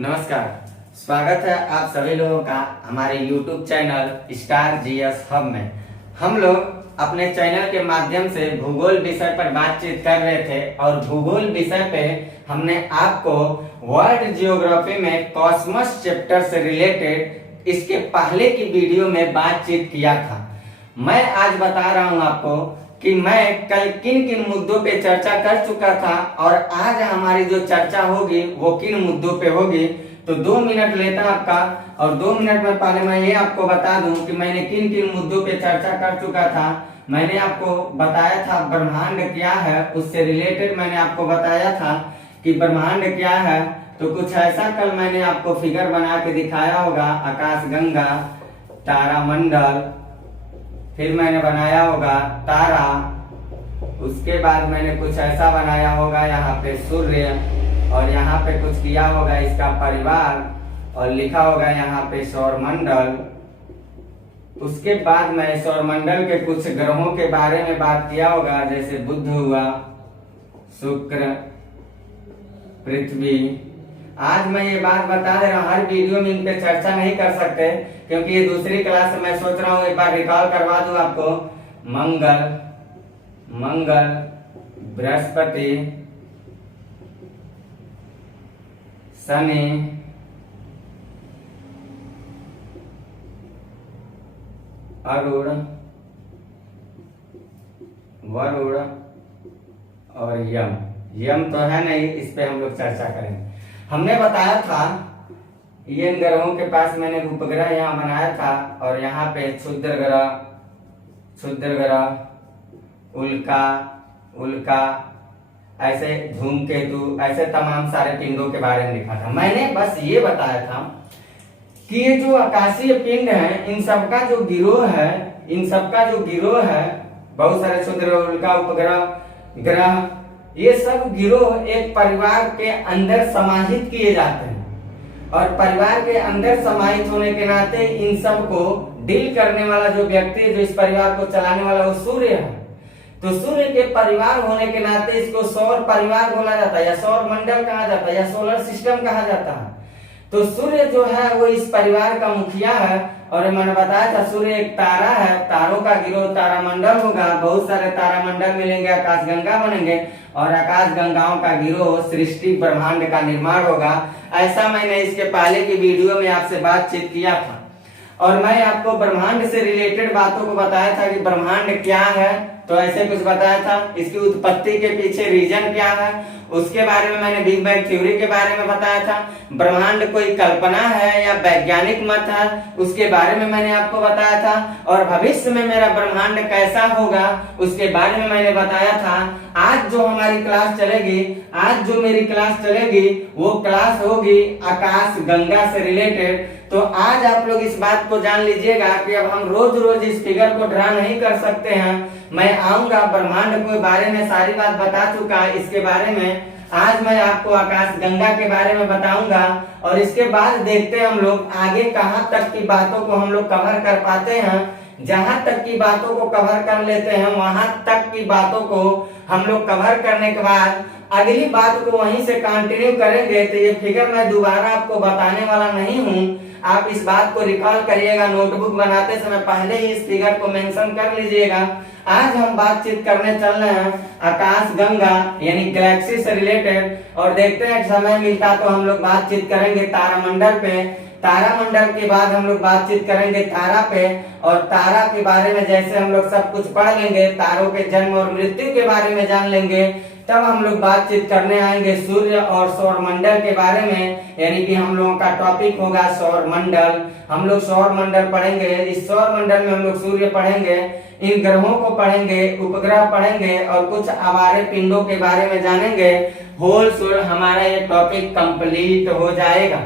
नमस्कार। स्वागत है आप सभी लोगों का हमारे YouTube channel star GS hub में। हम लोग अपने चैनल के माध्यम से भूगोल विषय पर बातचीत कर रहे थे और भूगोल विषय पे हमने आपको वर्ल्ड जियोग्राफी में कॉस्मोस चैप्टर से रिलेटेड इसके पहले की वीडियो में बातचीत किया था। मैं आज बता रहा हूं आपको कि मैं कल किन किन मुद्दों पे चर्चा कर चुका था और आज हमारी जो चर्चा होगी वो किन मुद्दों पे होगी। तो 2 मिनट लेता आपका और 2 मिनट में पहले मैं ये आपको बता दूं कि मैंने किन किन मुद्दों पे चर्चा कर चुका था। मैंने आपको बताया था ब्रह्मांड क्या है, उससे रिलेटेड मैंने आपको बताया था कि ब्रह्मांड क्या है। तो कुछ ऐसा कल मैंने आपको फिगर बना के दिखाया होगा, आकाशगंगा, तारामंडल, फिर मैंने बनाया होगा तारा, उसके बाद मैंने कुछ ऐसा बनाया होगा यहाँ पे सूर्य और यहाँ पे कुछ किया होगा इसका परिवार और लिखा होगा यहाँ पे सौरमंडल। उसके बाद मैं सौरमंडल के कुछ ग्रहों के बारे में बात किया होगा, जैसे बुध हुआ, शुक्र, पृथ्वी। आज मैं ये बात बता दे रहा हूँ, हर वीडियो में इन पे चर्चा नहीं कर सकते क्योंकि ये दूसरी क्लास से मैं सोच रहा हूँ एक बार रिकॉल करवा दूं आपको। मंगल, बृहस्पति, शनि, अरुण, वरुण और यम तो है नहीं, इस पे हम लोग चर्चा करेंगे। हमने बताया था इन ग्रहों के पास मैंने उपग्रह यहाँ बनाया था और यहाँ पे क्षुद्र ग्रह, उल्का, ऐसे धूमकेतु, ऐसे तमाम सारे पिंडों के बारे में लिखा था। मैंने बस ये बताया था कि ये जो आकाशीय पिंड है, इन सबका जो गिरोह है, बहुत सारे क्षुद्र, उल्का, उपग्रह, ग्रह, ये सब गिरोह एक परिवार के अंदर समाहित किए जाते हैं और परिवार के अंदर समाहित होने के नाते इन सब को डील करने वाला जो व्यक्ति है, जो इस परिवार को चलाने वाला, वो सूर्य है। तो सूर्य के परिवार होने के नाते इसको सौर परिवार बोला जाता है या सौर मंडल कहा जाता है या सोलर सिस्टम कहा जाता है। तो सूर्य जो है वो इस परिवार का मुखिया है और मैंने बताया था सूर्य एक तारा है, तारों का गिरोह तारामंडल होगा, बहुत सारे तारामंडल मिलेंगे, आकाशगंगा बनेंगे और आकाश गंगाओं का गिरोह सृष्टि ब्रह्मांड का निर्माण होगा। ऐसा मैंने इसके पहले की वीडियो में आपसे बातचीत किया था और मैं आपको ब्रह्मांड से रिलेटेड बातों को बताया था कि ब्रह्मांड क्या है, तो ऐसे कुछ बताया था। इसकी उत्पत्ति के पीछे रीजन क्या है, उसके बारे में मैंने बिग बैंग थ्योरी के बारे में बताया था। ब्रह्मांड कोई कल्पना है या वैज्ञानिक मत है, उसके बारे में मैंने आपको बताया था और भविष्य में मेरा ब्रह्मांड कैसा होगा उसके बारे में मैंने बताया था। आज जो हमारी क्लास चलेगी, आज जो मेरी क्लास चलेगी वो क्लास होगी आकाश गंगा से रिलेटेड। तो आज आप लोग इस बात को जान लीजिएगा कि अब हम रोज रोज इस फिगर को ड्रा नहीं कर सकते हैं। मैं आऊंगा, ब्रह्मांड के बारे में सारी बात बता चुका है, इसके बारे में आज मैं आपको आकाश गंगा के बारे में बताऊंगा और इसके बाद देखते हैं हम लोग आगे कहां तक की बातों को हम लोग कवर कर पाते हैं। जहां तक की बातों को कवर कर लेते हैं वहां तक की बातों को हम लोग कवर करने के बाद अगली बात को वहीं से कंटिन्यू करेंगे। तो ये फिगर मैं दोबारा आपको बताने वाला नहीं हूँ, आप इस बात को रिकॉल करिएगा, नोटबुक बनाते समय पहले ही इस फिगर को मेंशन कर लीजिएगा। आज हम बातचीत करने चल रहे हैं आकाश गंगा यानी गैलेक्सी से रिलेटेड और देखते हैं समय मिलता तो हम लोग बातचीत करेंगे तारामंडल पे। तारामंडल के बाद हम लोग बातचीत करेंगे तारा पे और तारा के बारे में जैसे हम लोग सब कुछ पढ़ लेंगे, तारों के जन्म और मृत्यु के बारे में जान लेंगे, तब हम लोग बातचीत करने आएंगे सूर्य और सौरमंडल के बारे में। यानी कि हम लोगों का टॉपिक होगा सौरमंडल। हम लोग सौरमंडल पढ़ेंगे, इस सौरमंडल में हम लोग सूर्य पढ़ेंगे, इन ग्रहों को पढ़ेंगे, उपग्रह पढ़ेंगे और कुछ आवारे पिंडों के बारे में जानेंगे। होल सोल हमारा ये टॉपिक कंप्लीट हो जाएगा।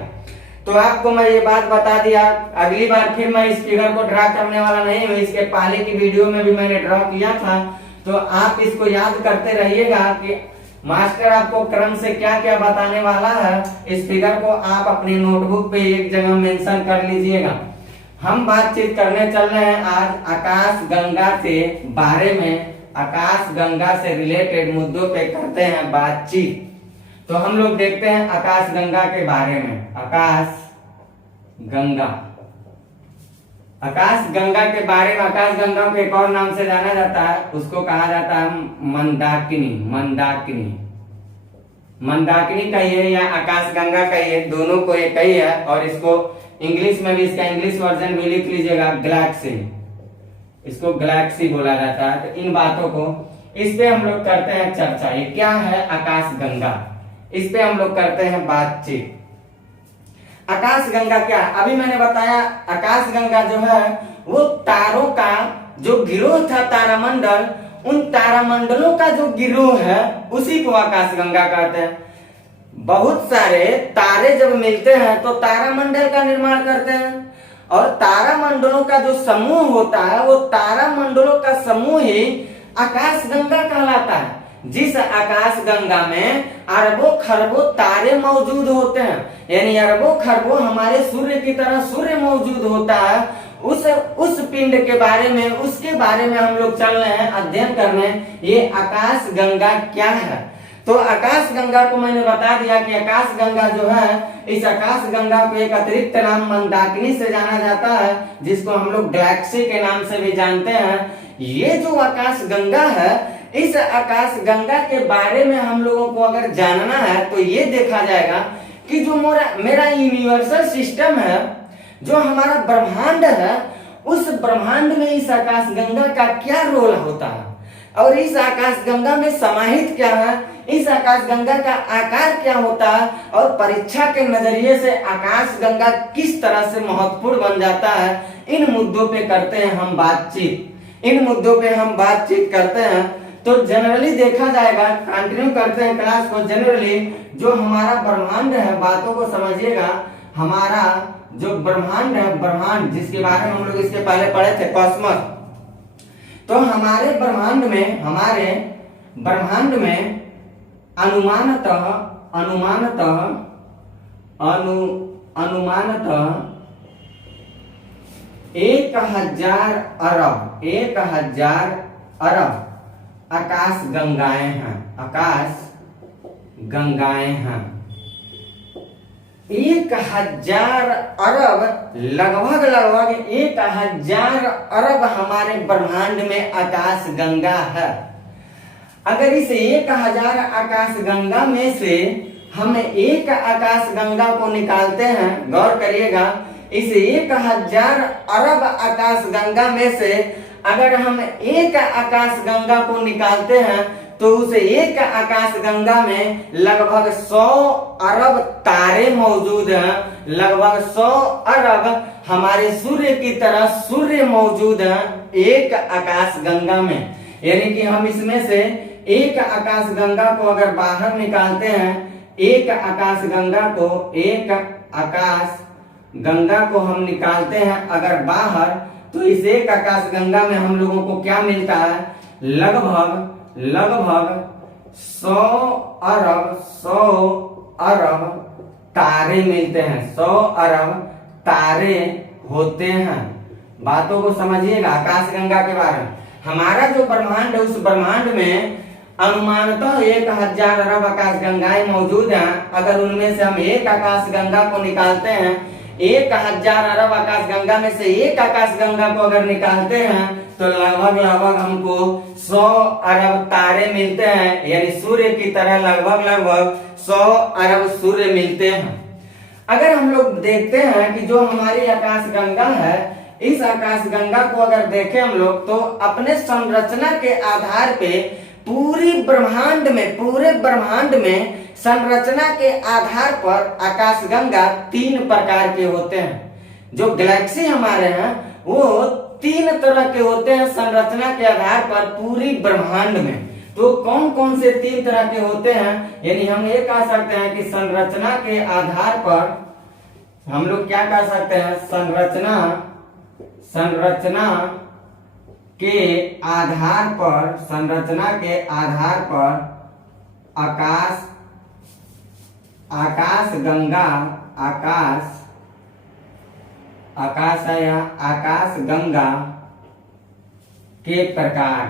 तो आपको मैं ये बात बता दिया, अगली बार फिर मैं इस फिगर को ड्रा करने वाला नहीं हूँ। इसके पहले की वीडियो में भी मैंने ड्रा किया था, तो आप इसको याद करते रहिएगा कि मास्टर आपको क्रम से क्या क्या बताने वाला है। इस फिगर को आप अपनी नोटबुक पे एक जगह मेंशन कर लीजिएगा। हम बातचीत करने चल रहे हैं आज आकाश गंगा से बारे में, आकाश गंगा से रिलेटेड मुद्दों पे करते हैं बातचीत। तो हम लोग देखते हैं आकाश गंगा के बारे में। आकाश गंगा, आकाश गंगा के बारे में, आकाश गंगा को एक और नाम से जाना जाता है, उसको कहा जाता है मंदाकिनी। मंदाकिनी, मंदाकिनी कहिए या आकाश गंगा कहिए, दोनों को एक ही है। और इसको इंग्लिश में भी, इसका इंग्लिश वर्जन भी लिख लीजिएगा, गैलेक्सी। इसको गैलेक्सी बोला जाता है। तो इन बातों को, इस पे हम लोग करते हैं चर्चा। ये क्या है आकाश गंगा, इस पे हम लोग करते हैं बातचीत। आकाश गंगा क्या, अभी मैंने बताया आकाश गंगा जो है वो तारों का जो गिरोह था तारामंडल, उन तारामंडलों का जो गिरोह है उसी को आकाश गंगा कहते हैं। बहुत सारे तारे जब मिलते हैं तो तारामंडल का निर्माण करते हैं, और तारामंडलों का जो समूह होता है वो तारामंडलों का समूह ही आकाश गंगा कहलाता है। जिस आकाश गंगा में अरबों खरबों तारे मौजूद होते हैं, यानी अरबों खरबों हमारे सूर्य की तरह सूर्य मौजूद होता है, उस पिंड के बारे में, उसके बारे में हम लोग चल रहे हैं अध्ययन करने, ये आकाश गंगा क्या है। तो आकाश गंगा को मैंने बता दिया कि आकाश गंगा जो है, इस आकाश गंगा को एक अतिरिक्त नाम मंदाकिनी से जाना जाता है, जिसको हम लोग गैलेक्सी के नाम से भी जानते हैं। ये जो आकाश गंगा है, इस आकाश गंगा के बारे में हम लोगों को अगर जानना है तो ये देखा जाएगा कि जो मेरा यूनिवर्सल सिस्टम है, जो हमारा ब्रह्मांड है, उस ब्रह्मांड में इस आकाश गंगा का क्या रोल होता है, और इस आकाश गंगा में समाहित क्या है, इस आकाश गंगा का आकार क्या होता है, और परीक्षा के नजरिए से आकाश गंगा किस तरह से महत्वपूर्ण बन जाता है, इन मुद्दों पे करते हैं हम बातचीत। इन मुद्दों पे हम बातचीत करते हैं। तो जनरली देखा जाएगा, कंटिन्यू करते हैं क्लास को। जनरली जो हमारा ब्रह्मांड है, बातों को समझिएगा, हमारा जो ब्रह्मांड है, ब्रह्मांड जिसके बारे में हम लोग इसके पहले पढ़े थे, कॉस्मस। तो हमारे ब्रह्मांड में अनुमानतः 1000 अरब आकाश गंगाएं हैं। आकाश गंगाएं हैं 1000 अरब, लगभग 1000 अरब हमारे ब्रह्मांड में आकाश गंगा है। अगर इस 1000 आकाश गंगा में से हम एक आकाश गंगा को निकालते हैं, गौर करिएगा, इस 1000 अरब आकाश गंगा में से अगर हम एक आकाश गंगा को निकालते हैं तो उस एक आकाश गंगा में लगभग 100 अरब तारे मौजूद हैं। लगभग 100 अरब हमारे सूर्य की तरह सूर्य मौजूद हैं एक आकाश गंगा में। यानी कि हम इसमें से एक आकाश गंगा को अगर बाहर निकालते हैं, एक आकाश गंगा को हम निकालते हैं अगर बाहर, तो इस एक आकाश गंगा में हम लोगों को क्या मिलता है, लगभग 100 अरब तारे मिलते हैं। 100 अरब तारे होते हैं। बातों को समझिएगा आकाश गंगा के बारे में। हमारा जो ब्रह्मांड है, उस ब्रह्मांड में अनुमानतः 1000 अरब आकाश गंगाएं मौजूद हैं। अगर उनमें से हम एक आकाश गंगा को निकालते हैं, 1000 अरब आकाश गंगा में से एक आकाश गंगा को अगर निकालते हैं तो लगभग हमको 100 अरब तारे मिलते हैं। यानी सूर्य की तरह लगभग 100 अरब सूर्य मिलते हैं। अगर हम लोग देखते हैं कि जो हमारी आकाश गंगा है, इस आकाश गंगा को अगर देखें हम लोग, तो अपने संरचना के आधार पे पूरे ब्रह्मांड में संरचना के आधार पर आकाश गंगा 3 प्रकार के होते हैं। जो गैलेक्सी हमारे हैं वो 3 तरह के होते हैं संरचना के आधार पर पूरी ब्रह्मांड में। तो कौन कौन से 3 तरह के होते हैं, यानी हम ये कह सकते हैं कि संरचना के आधार पर हम लोग क्या कह सकते हैं, संरचना के आधार पर आकाश गंगा के प्रकार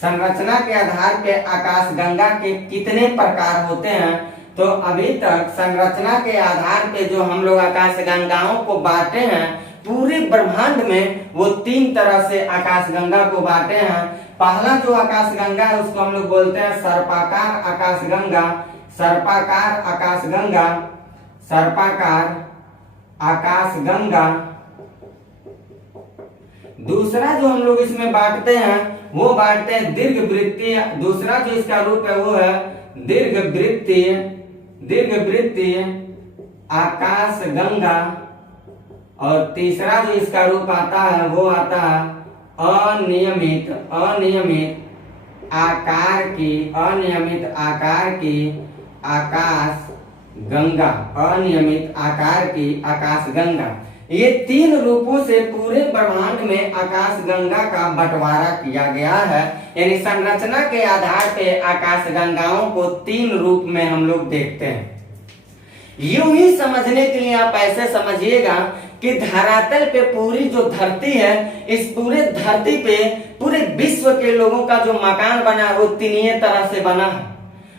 संरचना के आधार पे आकाश गंगा के कितने प्रकार होते हैं? तो अभी तक संरचना के आधार पे जो हम लोग आकाश गंगाओं को बांटे हैं पूरे ब्रह्मांड में, वो 3 तरह से आकाश गंगा को बांटे हैं। पहला जो आकाश गंगा है उसको हम लोग बोलते हैं सर्पाकार आकाश गंगा, सर्पाकार आकाश गंगा, सर्पाकार आकाश गंगा। दूसरा जो हम लोग इसमें बांटते हैं वो बांटते हैं दीर्घवृत्तीय, दूसरा जो इसका रूप है वो है दीर्घवृत्तीय, दीर्घवृत्तीय आकाश गंगा। और तीसरा जो इसका रूप आता है वो आता है अनियमित, अनियमित आकार की, अनियमित आकार की आकाश गंगा, अनियमित आकार की आकाश गंगा। ये 3 रूपों से पूरे ब्रह्मांड में आकाश गंगा का बंटवारा किया गया है। यानी संरचना के आधार पे आकाश गंगाओं को 3 रूप में हम लोग देखते हैं। यूं ही समझने के लिए आप ऐसे समझिएगा कि धरातल पे पूरी जो धरती है, इस पूरे धरती पे पूरे विश्व के लोगों का जो मकान बना है वो 3 तरह से बना है,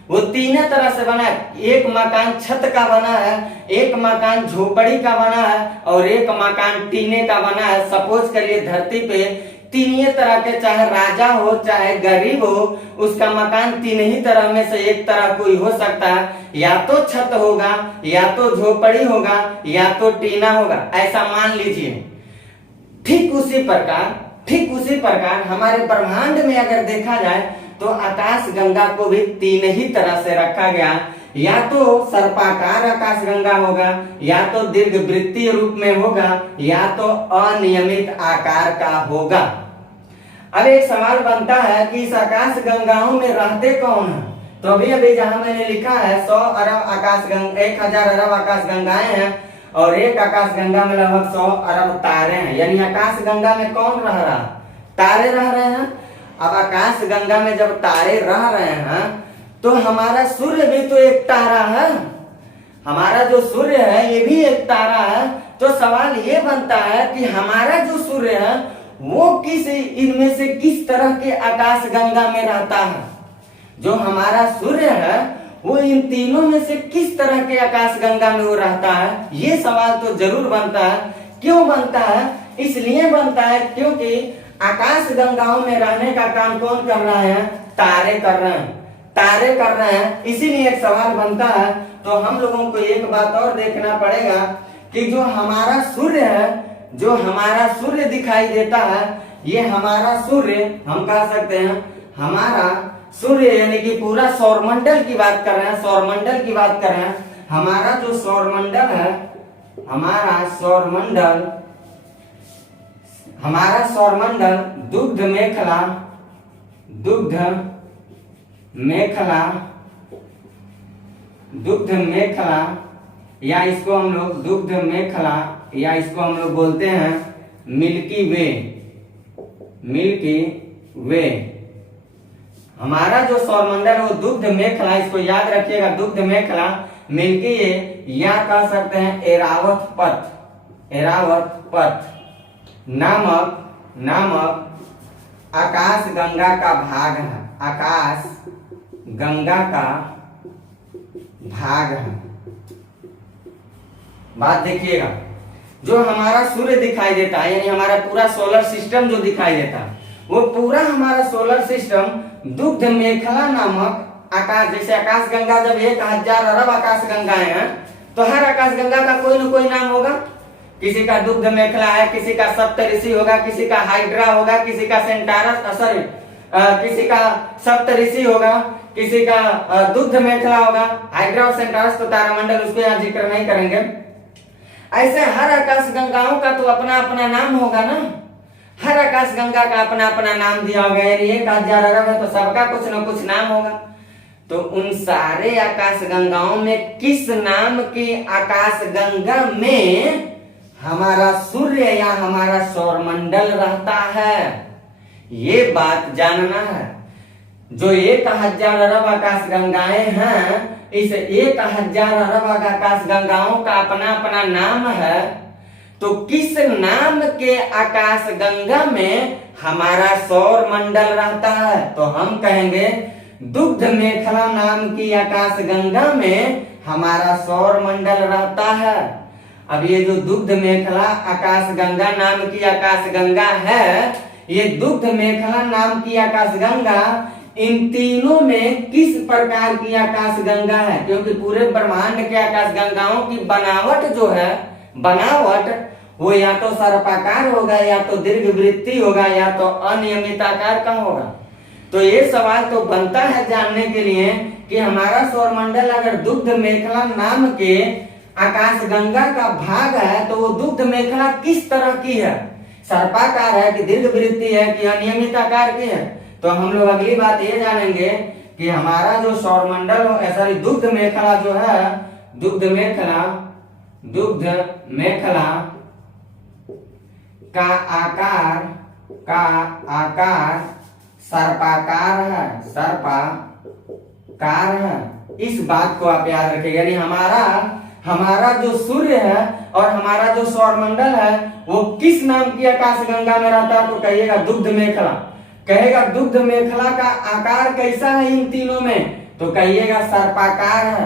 वो 3 तरह से बना है। एक मकान छत का बना है, एक मकान झोपड़ी का बना है और एक मकान टीने का बना है। सपोज करिए धरती पे 3 तरह के, चाहे राजा हो चाहे गरीब हो, उसका मकान 3 ही तरह में से एक तरह कोई हो सकता है। या तो छत होगा, या तो झोपड़ी होगा, या तो टीना होगा, ऐसा मान लीजिए। ठीक उसी प्रकार हमारे ब्रह्मांड में अगर देखा जाए तो आकाश गंगा को भी 3 ही तरह से रखा गया। या तो सर्पाकार आकाश गंगा होगा, या तो दीर्घवृत्तीय रूप में होगा, या तो अनियमित आकार का होगा। अब एक सवाल बनता है कि इस आकाश गंगाओं में रहते कौन है? तो अभी जहां मैंने लिखा है 100 अरब आकाश गंगा, 1000 अरब आकाश गंगाएं हैं और एक आकाश गंगा में लगभग 100 अरब तारे हैं। यानी आकाश गंगा में कौन रह रहा? तारे रह रहे हैं। अब आकाश गंगा में जब तारे रह रहे हैं तो हमारा सूर्य भी तो एक तारा है, हमारा जो सूर्य है ये भी एक तारा है। तो सवाल ये बनता है कि हमारा जो सूर्य है वो इनमें से किस तरह के आकाश गंगा में रहता है? जो हमारा सूर्य है वो इन तीनों में से किस तरह के आकाश गंगा में वो रहता है? ये सवाल तो जरूर बनता है। क्यों बनता है? इसलिए बनता है क्योंकि आकाश गंगाओं में रहने का काम कौन कर रहा है? तारे कर रहे हैं, तारे कर रहे हैं। इसीलिए एक सवाल बनता है। तो हम लोगों को एक बात और देखना पड़ेगा कि जो हमारा सूर्य है, जो हमारा सूर्य दिखाई देता है, ये हमारा सूर्य, हम कह सकते हैं हमारा सूर्य, यानी कि पूरा सौरमंडल की बात कर रहे हैं, सौरमंडल की बात कर रहे हैं। हमारा जो सौरमंडल है, हमारा सौरमंडल दुग्ध मेखला, दुग्ध मेखला, या इसको हम लोग दुग्ध मेखला, या इसको हम लोग बोलते हैं मिल्की वे, मिल्की वे। हमारा जो सौरमंडल है वो दुग्ध मेखला, इसको याद रखिएगा, दुग्ध मेखला, मिल्की वे, या कह सकते हैं एरावत पथ, एरावत पथ नामक आकाश गंगा का भाग है, आकाश गंगा का भाग है। बात देखिएगा, जो हमारा सूर्य दिखाई देता है, यानी हमारा पूरा सोलर सिस्टम जो दिखाई देता है, वो पूरा हमारा सोलर सिस्टम दुग्ध मेखला नामक आकाश, जैसे आकाश गंगा जब 1000 अरब आकाश गंगाएं हैं तो हर आकाश गंगा का कोई न कोई नाम होगा। किसी का दुग्ध मेखला है, किसी का सप्तऋषि होगा, किसी का हाइड्रा होगा, किसी का सेंटारस, सॉरी किसी का सप्तऋषि होगा, किसी का दुग्ध मेखला होगा। हाइड्रा और सेंटारस तो तारामंडल, उसको यहाँ जिक्र नहीं करेंगे। ऐसे हर आकाश गंगाओं का तो अपना अपना नाम होगा ना, हर आकाश गंगा का अपना अपना नाम दिया होगा। यानी 1000 अरब है तो सबका कुछ न कुछ नाम होगा। तो उन सारे आकाश गंगाओं में किस नाम की आकाश गंगा में हमारा सूर्य या हमारा सौरमंडल रहता है, ये बात जानना है। जो 1000 अरब आकाश गंगाएं हैं, इस 1000 अरब आकाश गंगाओं का अपना अपना नाम है। तो किस नाम के आकाश गंगा में हमारा सौर मंडल रहता है? तो हम कहेंगे दुग्ध मेखला नाम की आकाश गंगा में हमारा सौर मंडल रहता है। अब ये जो दुग्ध मेखला आकाश गंगा नाम की आकाश गंगा है, ये दुग्ध मेखला नाम की आकाश गंगा इन तीनों में किस प्रकार की आकाश गंगा है? क्योंकि पूरे ब्रह्मांड के आकाश गंगाओं की बनावट जो है, बनावट वो या तो सर्पाकार होगा, या तो दीर्घवृत्ती होगा, या तो अनियमित आकार का होगा। तो ये सवाल तो बनता है जानने के लिए कि हमारा सौरमंडल अगर दुग्ध मेखला नाम के आकाश गंगा का भाग है तो वो दुग्ध मेखला किस तरह की है? सर्पाकार है कि दीर्घवृत्ती है कि अनियमित आकार की है? तो हम लोग अगली बात ये जानेंगे कि हमारा जो सौरमंडल सॉरी दुग्ध मेखला जो है, दुग्ध मेखला का आकार सर्पाकार है। इस बात को आप याद रखिएगा। यानी हमारा जो सूर्य है और हमारा जो सौरमंडल है वो किस नाम की आकाश गंगा में रहता है? तो कहिएगा दुग्ध मेखला। कहेगा दुग्ध मेखला का आकार कैसा है इन तीनों में? तो कहिएगा सर्पाकार है।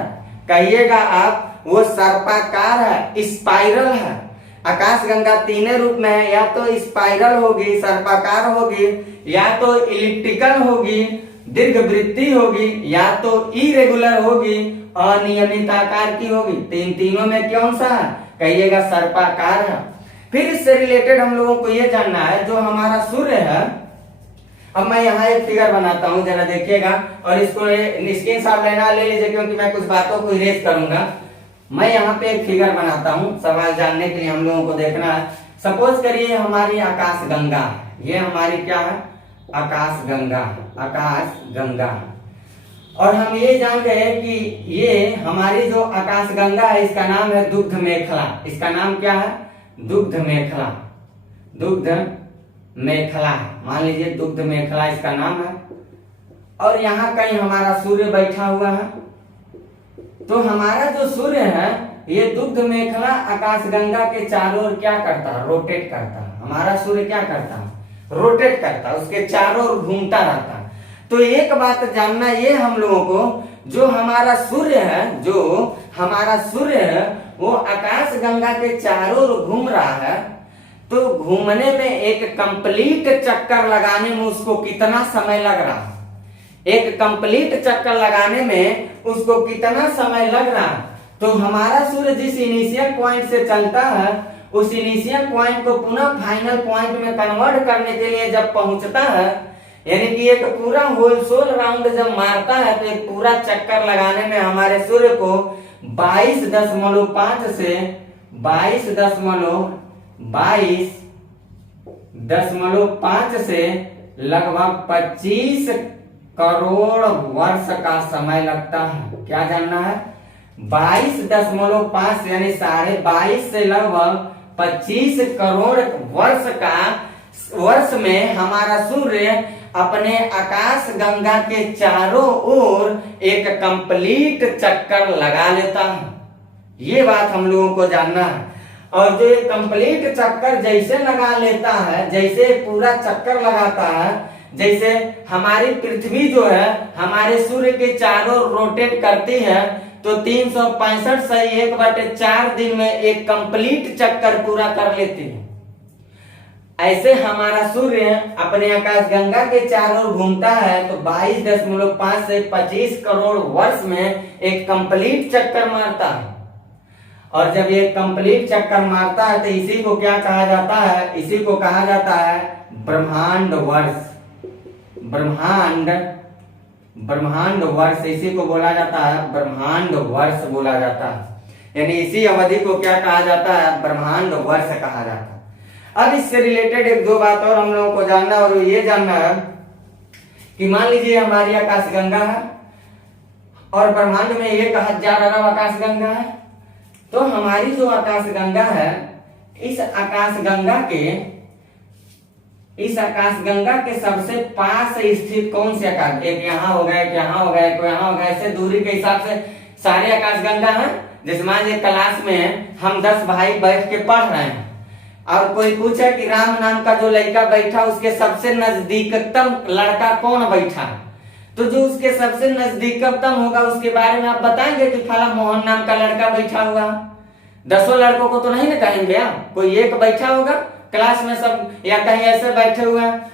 कहिएगा आप वो सर्पाकार है, स्पाइरल है। आकाश गंगा तीन रूप में है, या तो स्पाइरल होगी, सर्पाकार होगी, या तो इलिप्टिकल होगी, दीर्घवृत्ती होगी, या तो इरेगुलर होगी, अनियमित आकार की होगी। तीनों में कौन सा है? कहिएगा सर्पाकार है। फिर इससे रिलेटेड हम लोगों को यह जानना है, जो हमारा सूर्य है, अब मैं यहाँ एक फिगर बनाता हूँ, जरा देखिएगा, और इसको स्क्रीनशॉट लेना ले लीजिए, क्योंकि मैं कुछ बातों को इरेज करूंगा। मैं यहाँ पे एक फिगर बनाता हूँ, सवाल जानने के लिए हम लोगों को देखना है। सपोज करिए हमारी आकाश गंगा, ये हमारी क्या है? आकाश गंगा। और हम ये जान गए कि ये हमारी जो आकाश गंगा है इसका नाम है दुग्ध मेखला। इसका नाम क्या है? दुग्ध मेखला। मान लीजिए दुग्ध मेखला इसका नाम है। और यहाँ कहीं हमारा सूर्य बैठा हुआ है। तो हमारा जो सूर्य है ये दुग्ध मेखला आकाश गंगा के चारों ओर क्या करता है? रोटेट करता है। हमारा सूर्य क्या करता है? रोटेट करता है, उसके चारों ओर घूमता रहता है। तो एक बात जानना ये हम लोगों को, जो हमारा सूर्य है वो आकाश गंगा के चारों ओर घूम रहा है, तो घूमने में एक कंप्लीट चक्कर लगाने में उसको कितना समय लग रहा है? एक कंप्लीट चक्कर लगाने में उसको कितना समय लग रहा है? तो हमारा सूर्य जिस इनिशियल पॉइंट से चलता है, उस इनिशियल पॉइंट को पुनः फाइनल पॉइंट में कन्वर्ट करने के लिए जब पहुंचता है, यानी कि एक पूरा होल सोल राउंड जब मारता है, तो एक पूरा चक्कर लगाने में हमारे सूर्य को 22.5 से 22.5 से लगभग 25 करोड़ वर्ष का समय लगता है। क्या जानना है? 22.5 यानी 22.5 से लगभग 25 करोड़ वर्ष में हमारा सूर्य अपने आकाश गंगा के चारों ओर एक कंप्लीट चक्कर लगा लेता है। ये बात हम लोगों को जानना है। और जो ये कंप्लीट चक्कर जैसे लगा लेता है, जैसे पूरा चक्कर लगाता है, जैसे हमारी पृथ्वी जो है हमारे सूर्य के चारों रोटेट करती है, तो 365 से 1/4 दिन में एक कंप्लीट चक्कर पूरा कर लेती है। ऐसे हमारा सूर्य अपने आकाश गंगा के चारों ओर घूमता है, तो 22.5 से 25 करोड़ वर्ष में एक कंप्लीट चक्कर मारता है। और जब ये कंप्लीट चक्कर मारता है तो इसी को क्या कहा जाता है? इसी को कहा जाता है ब्रह्मांड वर्ष। ब्रह्मांड वर्ष इसी को बोला जाता है, ब्रह्मांड वर्ष बोला जाता है। यानी इसी अवधि को क्या कहा जाता है? ब्रह्मांड वर्ष कहा जाता है। अब इससे रिलेटेड एक दो बात और हम लोगों को जानना, और ये जानना है कि मान लीजिए हमारी आकाश गंगा है और ब्रह्मांड में 1000 अरब आकाश गंगा है। तो हमारी जो आकाश गंगा है, इस आकाश गंगा के सबसे पास स्थित कौन से आकाश? एक यहाँ होगा, एक यहाँ होगा, एक यहाँ होगा। ऐसे दूरी के हिसाब से सारे आकाश गंगा हैं। जैसे मान लीजिए क्लास में हम 10 भाई बैठ के पढ़ रहे हैं, और कोई पूछे कि राम नाम का जो लड़का बैठा उसके सबसे नजदीकतम लड़का कौन बैठा, तो जो उसके सबसे नजदीकतम होगा उसके बारे में आप बताएंगे कि फला मोहन नाम का लड़का बैठा हुआ। 10 लड़कों को तो नहीं ना कहेंगे आप, कोई एक बैठा होगा क्लास में सब, या कहीं ऐसे बैठे हुए हैं।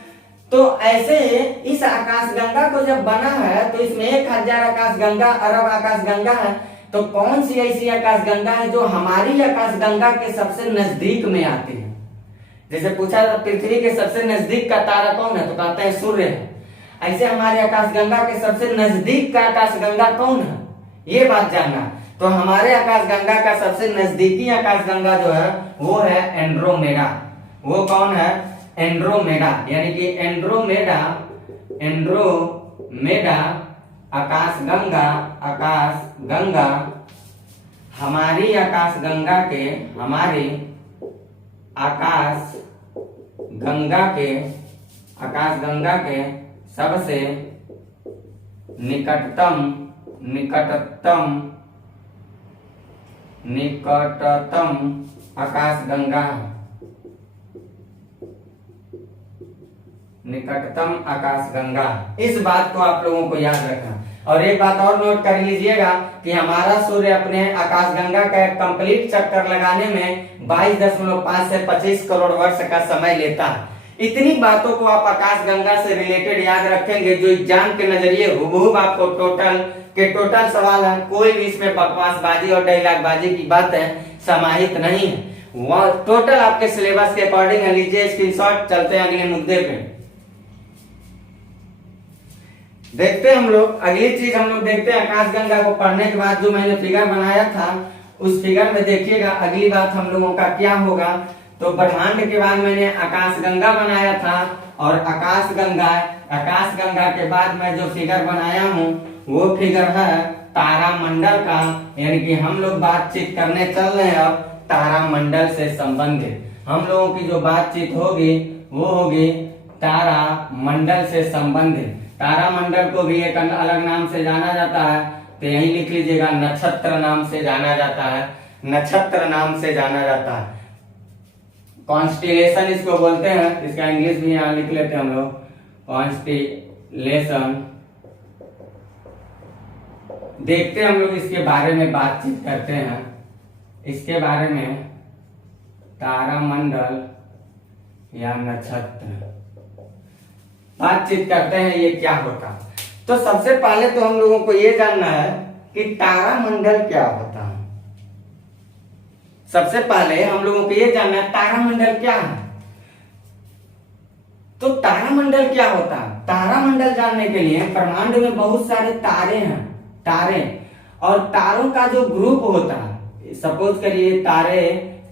तो ऐसे इस आकाशगंगा को जब बना है तो इसमें 1000 आकाशगंगा, अरब आकाशगंगा है, तो कौन सी ऐसी आकाशगंगा है जो हमारी आकाशगंगा के सबसे नजदीक में आती है। जैसे पूछा पृथ्वी के सबसे नजदीक का तारा कौन है, तो कहते हैं सूर्य है। ऐसे हमारे आकाशगंगा के सबसे नजदीक का आकाशगंगा कौन है, ये बात जानना। तो हमारे आकाशगंगा का सबसे नजदीकी आकाशगंगा जो है वो है एंड्रोमेडा। वो कौन है, एंड्रोमेडा, यानी कि एंड्रोमेडा आकाशगंगा हमारी आकाशगंगा के सबसे निकटतम आकाशगंगा है, निकटतम आकाशगंगा। इस बात को आप लोगों को याद रखना। और एक बात और नोट कर लीजिएगा कि हमारा सूर्य अपने आकाशगंगा का कंप्लीट चक्कर लगाने में 22.5 से 25 करोड़ वर्ष का समय लेता है। इतनी बातों को आप आकाशगंगा से रिलेटेड याद रखेंगे जो एग्जाम के नजरिए हुबहू आपको टोटल सवाल है। कोई भी इसमें बकवासबाजी और डायलॉगबाजी की बातें समाहित नहीं है, वह टोटल आपके सिलेबस के अकॉर्डिंग है। लीजिए स्क्रीनशॉट, चलते हैं अगले मुद्दे पे। देखते हैं हम लोग अगली चीज, हम लोग देखते हैं आकाशगंगा को पढ़ने के बाद जो मैंने फिगर बनाया था उस फिगर में देखिएगा अगली बात हम लोगों का क्या होगा। तो ब्रह्मांड के बाद मैंने आकाशगंगा बनाया था, और आकाशगंगा के बाद मैं जो फिगर बनाया हूँ वो फिगर है तारामंडल का, यानी कि हम लोग बातचीत करने चल रहे हैं अब तारामंडल से संबंधित। हम लोगों की जो बातचीत होगी वो होगी तारामंडल से संबंधित। तारामंडल को भी एक अलग नाम से जाना जाता है, तो यही लिख लीजिएगा, नक्षत्र नाम से जाना जाता है, नक्षत्र नाम से जाना जाता है। कॉन्स्टिलेशन इसको बोलते हैं, इसका इंग्लिश भी यहाँ लिख लेते हैं हम लोग, कॉन्स्टिलेशन। देखते हैं हम लोग इसके बारे में बातचीत करते हैं, इसके बारे में तारामंडल या नक्षत्र बातचीत करते हैं ये क्या होता। तो सबसे पहले तो हम लोगों को ये जानना है कि तारामंडल क्या होता है। सबसे पहले हम लोगों को ये जानना है तारामंडल क्या है। तो तारामंडल क्या होता है, तारामंडल जानने के लिए ब्रह्मांड में बहुत सारे तारे हैं, तारे, और तारों का जो ग्रुप होता है, सपोज करिए तारे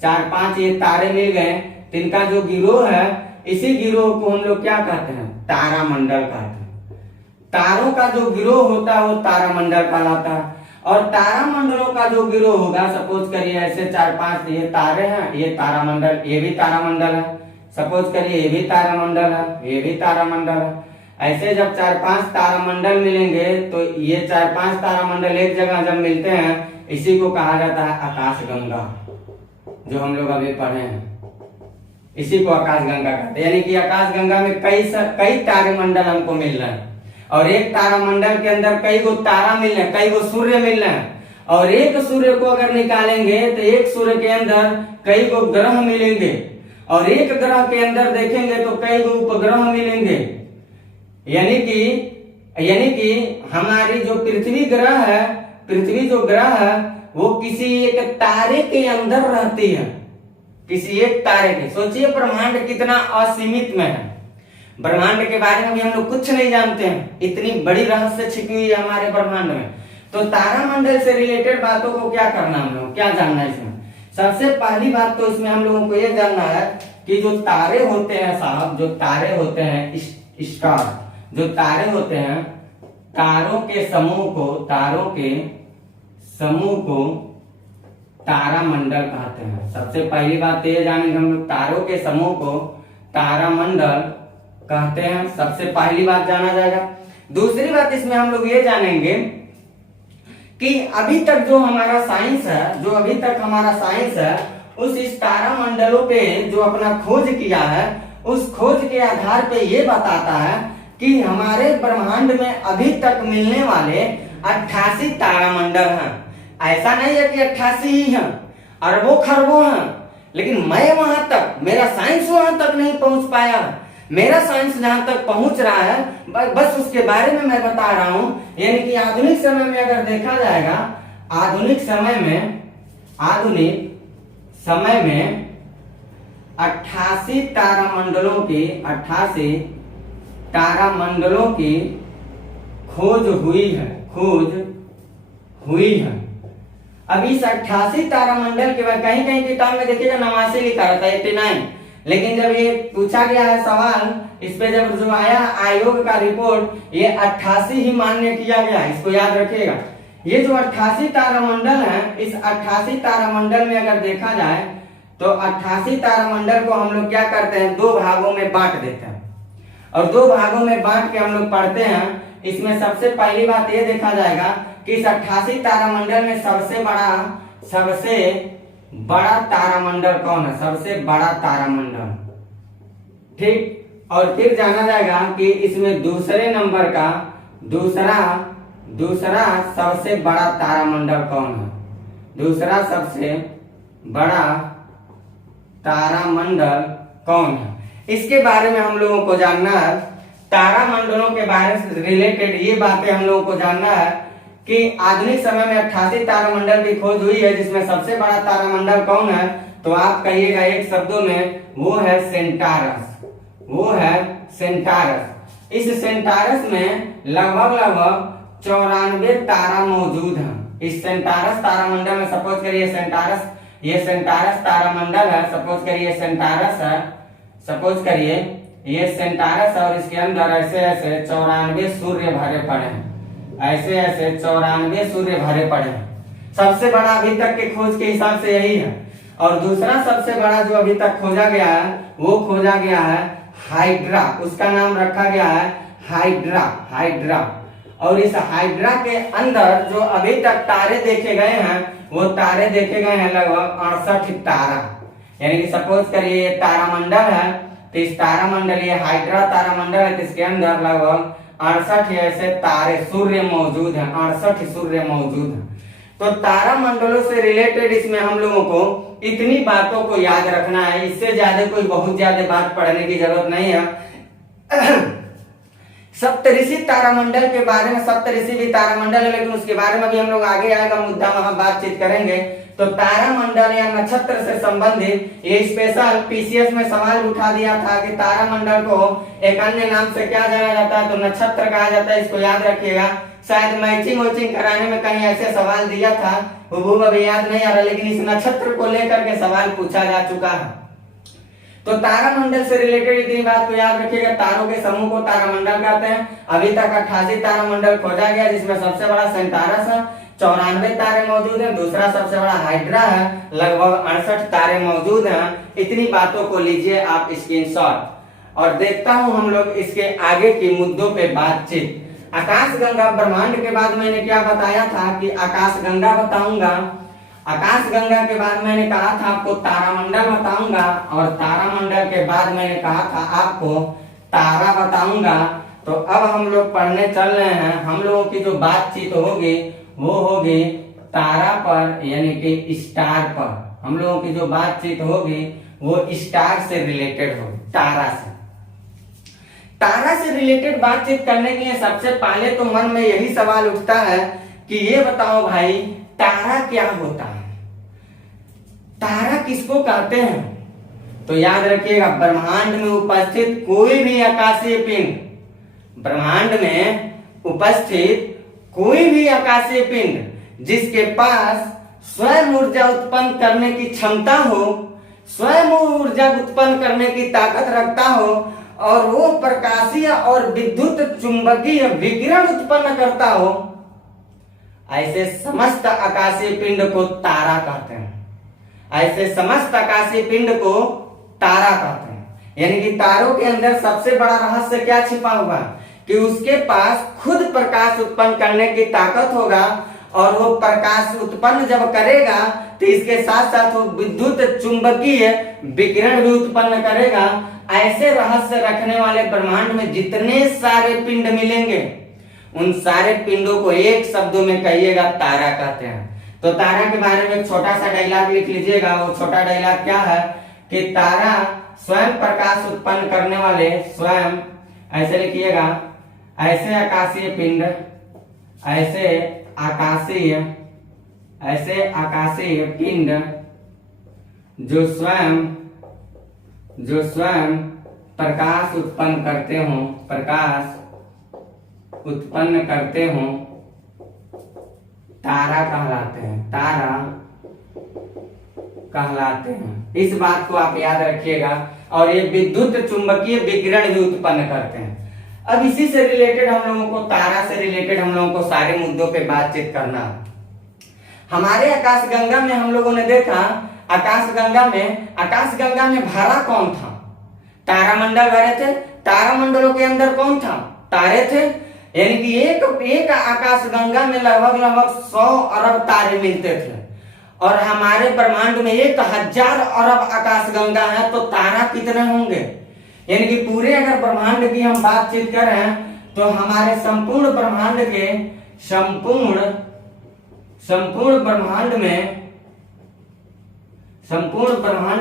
4-5 ये तारे मिल गए, तिनका जो गिरोह है, इसी गिरोह को हम लोग क्या कहते हैं, तारामंडल कहते हैं। तारों का जो गिरोह होता है वो तारामंडल कहलाता है। और तारामंडलों का जो गिरोह होगा, सपोज करिए ऐसे 4-5 ये तारे हैं, ये तारामंडल, ये भी तारामंडल है, सपोज करिए ये भी तारामंडल है, ये भी तारामंडल है। ऐसे जब 4-5 तारामंडल मिलेंगे तो ये 4-5 तारामंडल एक जगह जब मिलते हैं, इसी को कहा जाता है आकाशगंगा, जो हम लोग अभी पढ़े हैं, इसी को आकाशगंगा कहते हैं। यानी कि आकाशगंगा में कई तारामंडल हमको मिल रहे हैं, और एक तारामंडल के अंदर कई गो तारा मिल रहे हैं, कई गो सूर्य मिल रहे हैं, और एक सूर्य को अगर निकालेंगे तो एक सूर्य के अंदर कई गो ग्रह मिलेंगे, और एक ग्रह के अंदर देखेंगे तो कई गो उपग्रह मिलेंगे। यानी कि हमारी जो पृथ्वी ग्रह है, पृथ्वी जो ग्रह है वो किसी एक तारे के अंदर रहती है, किसी एक तारे के। सोचिए ब्रह्मांड कितना असीमित में है, ब्रह्मांड के बारे में भी हम लोग कुछ नहीं जानते हैं, इतनी बड़ी रहस्य छिपी हुई है हमारे ब्रह्मांड में। तो तारामंडल से रिलेटेड बातों को क्या करना, हम लोग क्या जानना है इसमें। सबसे पहली बात तो इसमें हम लोगों को ये जानना है कि जो तारे होते हैं साहब, जो तारे होते हैं स्टार, जो तारे होते हैं, तारों के समूह को तारामंडल कहते हैं। सबसे पहली बात ये जानेंगे हम लोग, तारों के समूह को तारामंडल कहते हैं, सबसे पहली बात जाना जाएगा। दूसरी बात इसमें हम लोग ये जानेंगे कि अभी तक जो हमारा साइंस है, उस इस तारा मंडलों पे जो अपना खोज किया है, उस खोज के आधार पे ये बताता है कि हमारे ब्रह्मांड में अभी तक मिलने वाले 88 तारामंडल हैं। ऐसा नहीं है कि 88 ही हैं, अरबों खरबों हैं, लेकिन मैं वहां तक, मेरा साइंस वहां तक नहीं पहुंच पाया। मेरा साइंस जहां तक पहुंच रहा है बस उसके बारे में मैं बता रहा हूं। यानी कि आधुनिक समय में अगर देखा जाएगा, आधुनिक समय में 88 तारामंडलों की खोज हुई है। अब इस 88 तारामंडल के बाद कहीं कहीं किताब में देखिएगा 89 लिखा रहता है, 89, लेकिन जब ये पूछा गया है सवाल, इस पे जब जो आया आयोग का रिपोर्ट, ये 88 ही मान्य किया गया, इसको याद रखिएगा। ये जो 88 तारामंडल है, इस 88 तारामंडल में अगर देखा जाए तो 88 तारामंडल को हम लोग क्या करते हैं, 2 भागों में बांट देते हैं, और 2 भागों में बांट के हम लोग पढ़ते हैं। इसमें सबसे पहली बात ये देखा जाएगा कि इस 88 तारामंडल में सबसे बड़ा तारामंडल कौन है, सबसे बड़ा तारामंडल, ठीक। और फिर जाना जाएगा कि इसमें दूसरे नंबर का दूसरा सबसे बड़ा तारामंडल कौन है, दूसरा सबसे बड़ा तारामंडल कौन है, इसके बारे में हम लोगों को जानना है। तारामंडलों के बारे से रिलेटेड ये बातें हम लोगों को जानना है कि आधुनिक समय में 88 तारामंडल की खोज हुई है, जिसमें सबसे बड़ा तारामंडल कौन है, तो आप कहिएगा एक शब्दों में, वो है सेंटारस। इस सेंटारस में लगभग 94 तारा मौजूद हैं। इस सेंटारस तारामंडल में सपोज करिए ये सेंटारस तारामंडल है, सपोज करिए ये सेंटारस है, और इसके अंदर ऐसे 94 सूर्य भरे पड़े हैं, ऐसे 94 सूर्य भरे पड़े हैं। सबसे बड़ा अभी तक के खोज के हिसाब से यही है। और दूसरा सबसे बड़ा जो अभी तक खोजा गया है, वो खोजा गया है हाइड्रा, उसका नाम रखा गया है हाइड्रा। और इस हाइड्रा के अंदर जो अभी तक तारे देखे गए हैं, वो तारे देखे गए हैं लगभग 68 तारा। यानी कि सपोज करिए ये तारामंडल है, तो इस तारामंडल, ये हाइड्रा तारामंडल है, तो इसके अंदर लगभग 68 ऐसे तारे सूर्य मौजूद हैं, 68 सूर्य मौजूद हैं। तो तारामंडलों से रिलेटेड इसमें हम लोगों को इतनी बातों को याद रखना है, इससे ज्यादा कोई बहुत ज्यादा बात पढ़ने की जरूरत नहीं है। सप्तऋषि तारामंडल के बारे में, सप्तऋषि भी तारामंडल है, लेकिन उसके बारे में भी हम लोग आगे आएगा मुद्दा, वहां बातचीत करेंगे। तो तारामंडल या नक्षत्र से संबंधित ये स्पेशल पीसीएस में सवाल उठा दिया था कि तारामंडल को एक अन्य नाम से क्या जाना जाता है, तो नक्षत्र कहा जाता है। इसको याद रखिएगा, शायद मैचिंग कराने में कहीं ऐसे सवाल दिया था, वो अभी याद नहीं आ रहा, लेकिन इस नक्षत्र को लेकर के सवाल पूछा जा चुका है। तो तारामंडल से रिलेटेड इतनी बात को याद रखिएगा, तारों के समूह को तारामंडल कहते हैं। अभी तक 88 तारामंडल खोजा गया, जिसमें सबसे बड़ा सेंटारस है, 94 तारे मौजूद हैं। दूसरा सबसे बड़ा हाइड्रा है, लगभग 68 तारे मौजूद हैं। इतनी बातों को लीजिए आप स्क्रीनशॉट, और देखता हूं हम लोग इसके आगे की मुद्दों पे बातचीत। आकाशगंगा ब्रह्मांड के बाद मैंने क्या बताया था कि आकाशगंगा बताऊंगा, आकाशगंगा के बाद मैंने कहा था आपको तारामंडल बताऊंगा, और तारामंडल के बाद मैंने कहा था आपको तारा बताऊंगा। तो अब हम लोग पढ़ने चल रहे हैं, हम लोगों की जो बातचीत होगी वो होगी तारा पर, यानी कि स्टार पर। हम लोगों की जो बातचीत होगी वो स्टार से रिलेटेड होगी, तारा से रिलेटेड बातचीत करने के लिए सबसे पहले तो मन में यही सवाल उठता है कि ये बताओ भाई, तारा क्या होता है, तारा किसको कहते हैं? तो याद रखिएगा, ब्रह्मांड में उपस्थित कोई भी आकाशीय पिंड, ब्रह्मांड में उपस्थित कोई भी आकाशीय पिंड जिसके पास स्वयं ऊर्जा उत्पन्न करने की क्षमता हो, स्वयं ऊर्जा उत्पन्न करने की ताकत रखता हो, और वो प्रकाशीय और विद्युत चुंबकीय विकिरण उत्पन्न करता हो, ऐसे समस्त आकाशीय पिंड को तारा कहते हैं। ऐसे समस्त आकाशीय पिंड को तारा कहते हैं। यानी कि तारों के अंदर सबसे बड़ा रहस्य क्या छिपा हुआ कि उसके पास खुद प्रकाश उत्पन्न करने की ताकत होगा, और वो प्रकाश उत्पन्न जब करेगा तो इसके साथ साथ वो विद्युत चुंबकीय विकिरण भी उत्पन्न करेगा। ऐसे रहस्य रखने वाले ब्रह्मांड में जितने सारे पिंड मिलेंगे उन सारे पिंडों को एक शब्दों में कहिएगा तारा कहते हैं। तो तारा के बारे में एक छोटा सा डायलॉग लिख लीजिएगा। वो छोटा डायलॉग क्या है कि तारा स्वयं प्रकाश उत्पन्न करने वाले, स्वयं ऐसे लिखिएगा, ऐसे आकाशीय पिंड, ऐसे आकाशीय पिंड जो स्वयं प्रकाश उत्पन्न करते हो तारा कहलाते हैं। इस बात को आप याद रखिएगा। और ये विद्युत चुंबकीय विकिरण भी उत्पन्न करते हैं। अब इसी से रिलेटेड हम लोगों को, तारा से रिलेटेड हम लोगों को सारे मुद्दों पे बातचीत करना। हमारे आकाशगंगा में हम लोगों ने देखा, आकाशगंगा में भरा कौन था? तारामंडल भरे थे। तारामंडलों के अंदर कौन था? तारे थे। यानी कि एक आकाशगंगा में लगभग 100 अरब तारे मिलते थे। और हमारे ब्रह्मांड में 1000 अरब आकाशगंगा है, तो तारा कितने होंगे? यानी कि पूरे अगर ब्रह्मांड की हम बातचीत कर रहे हैं तो हमारे संपूर्ण ब्रह्मांड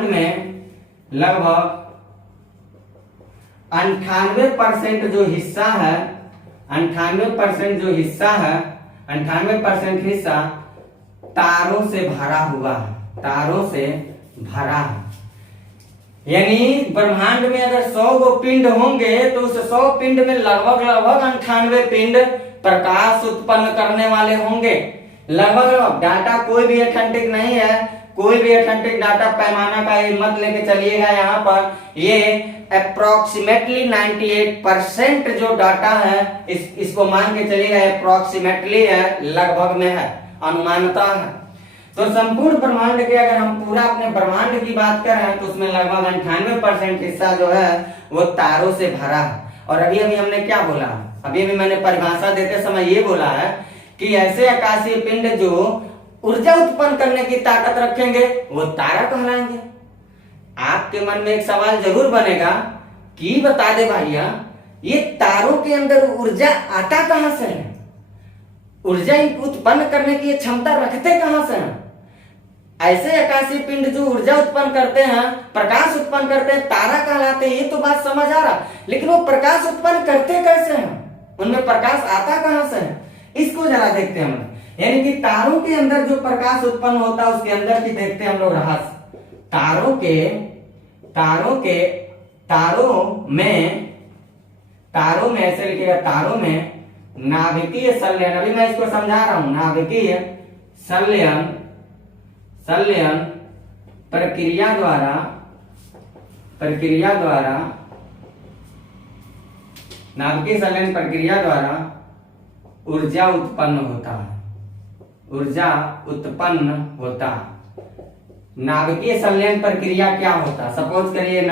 में लगभग 98% जो हिस्सा है, 98% हिस्सा तारों से भरा हुआ है, तारों से भरा है। यानी ब्रह्मांड में अगर 100 गो पिंड होंगे तो उस 100 पिंड में लगभग 98 पिंड प्रकाश उत्पन्न करने वाले होंगे। लगभग डाटा कोई भी ऑथेंटिक नहीं है, कोई भी ऑथेंटिक डाटा पैमाना का ये मत लेके चलिएगा। यहाँ पर ये अप्रोक्सीमेटली 98% जो डाटा है इसको मान के चलिएगा, अप्रोक्सीमेटली है, लगभग में है, अनुमानता है। तो संपूर्ण ब्रह्मांड के अगर हम पूरा अपने ब्रह्मांड की बात कर रहे हैं तो उसमें लगभग 98% हिस्सा जो है वो तारों से भरा है। और अभी हमने क्या बोला? अभी मैंने परिभाषा देते समय ये बोला है कि ऐसे आकाशीय पिंड जो ऊर्जा उत्पन्न करने की ताकत रखेंगे वो तारा कहलाएंगे। आपके मन में एक सवाल जरूर बनेगा कि बता दे भैया, ये तारों के अंदर ऊर्जा आता कहां से है? ऊर्जा उत्पन्न करने की क्षमता रखते कहां से हैं? ऐसे आकाशीय पिंड जो ऊर्जा उत्पन्न करते हैं, प्रकाश उत्पन्न करते हैं, तारा कहलाते हैं। ये तो बात समझ आ रहा, लेकिन वो प्रकाश उत्पन्न करते कैसे हैं? उनमें प्रकाश आता कहां से है? इसको जरा देखते हैं हम। यानी कि तारों के अंदर जो प्रकाश उत्पन्न होता है उसके अंदर की देखते हैं हम लोग रहस्य। तारों में ऐसे लिखेगा, तारों में नाभिकीय संलयन, अभी मैं इसको समझा रहा हूं, नाभिकीय संलयन प्रक्रिया द्वारा ऊर्जा उत्पन्न होता है। नाभिकीय संलयन प्रक्रिया क्या होता? सपोज करिए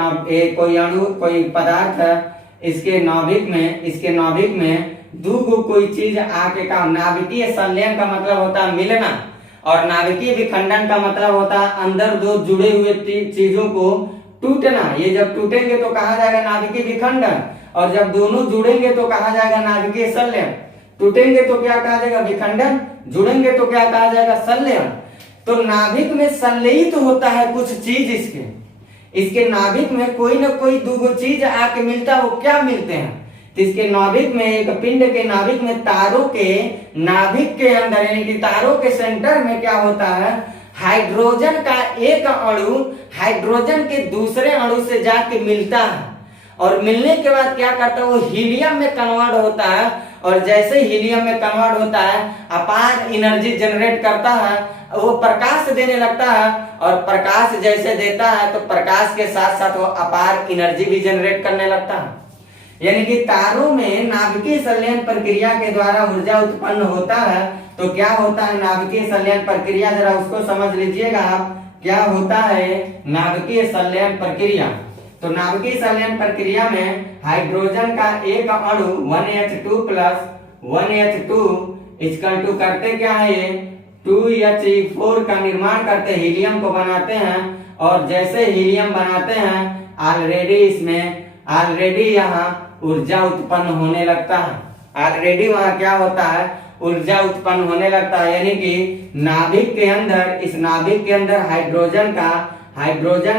कोई अणु, कोई पदार्थ है, इसके नाभिक में दो कोई चीज आके का, नाभिकीय संलयन का मतलब होता है मिलना, और नाभिकीय विखंडन का मतलब होता है अंदर दो जुड़े हुए चीजों को टूटना। ये जब टूटेंगे तो कहा जाएगा नाभिकीय विखंडन, और जब दोनों जुड़ेंगे तो कहा जाएगा नाभिकीय संलयन। टूटेंगे तो क्या कहा जाएगा? विखंडन। जुड़ेंगे तो क्या कहा जाएगा? संलयन। तो नाभिक में संलयित होता है कुछ चीज, इसके नाभिक में कोई ना कोई दो चीज आके मिलता है। वो क्या मिलते हैं? तो इसके नाभिक में, एक पिंड के नाभिक में, तारों के नाभिक के अंदर यानी कि तारों के सेंटर में क्या होता है? हाइड्रोजन का एक अणु हाइड्रोजन के दूसरे अणु से जाके मिलता है, और मिलने के बाद क्या करता है? वो हीलियम में कन्वर्ट होता है, और जैसे हीलियम में कन्वर्ट होता है अपार एनर्जी जनरेट करता है, वो प्रकाश देने लगता है, और प्रकाश जैसे देता है तो प्रकाश के साथ साथ वो अपार एनर्जी भी जनरेट करने लगता है। यानी कि तारों में नाभिकीय संलयन प्रक्रिया के द्वारा ऊर्जा उत्पन्न होता है। तो क्या होता है नाभिकीय संलयन प्रक्रिया? जरा उसको समझ लीजिएगा आप, क्या होता है नाभिकीय संलयन प्रक्रिया? तो नाभिकीय संलयन प्रक्रिया में हाइड्रोजन का एक अणु 1H2 + 1H2 इक्वल टू करते क्या है ये 2He4 का निर्माण करते हीलियम को बनाते हैं। और जैसे हीलियम बनाते हैं ऑलरेडी यहाँ ऊर्जा उत्पन्न होने लगता है। ऑलरेडी वहाँ क्या होता है, ऊर्जा उत्पन्न होने लगता है, यानी कि नाभिक के अंदर, इस नाभिक के अंदर हाइड्रोजन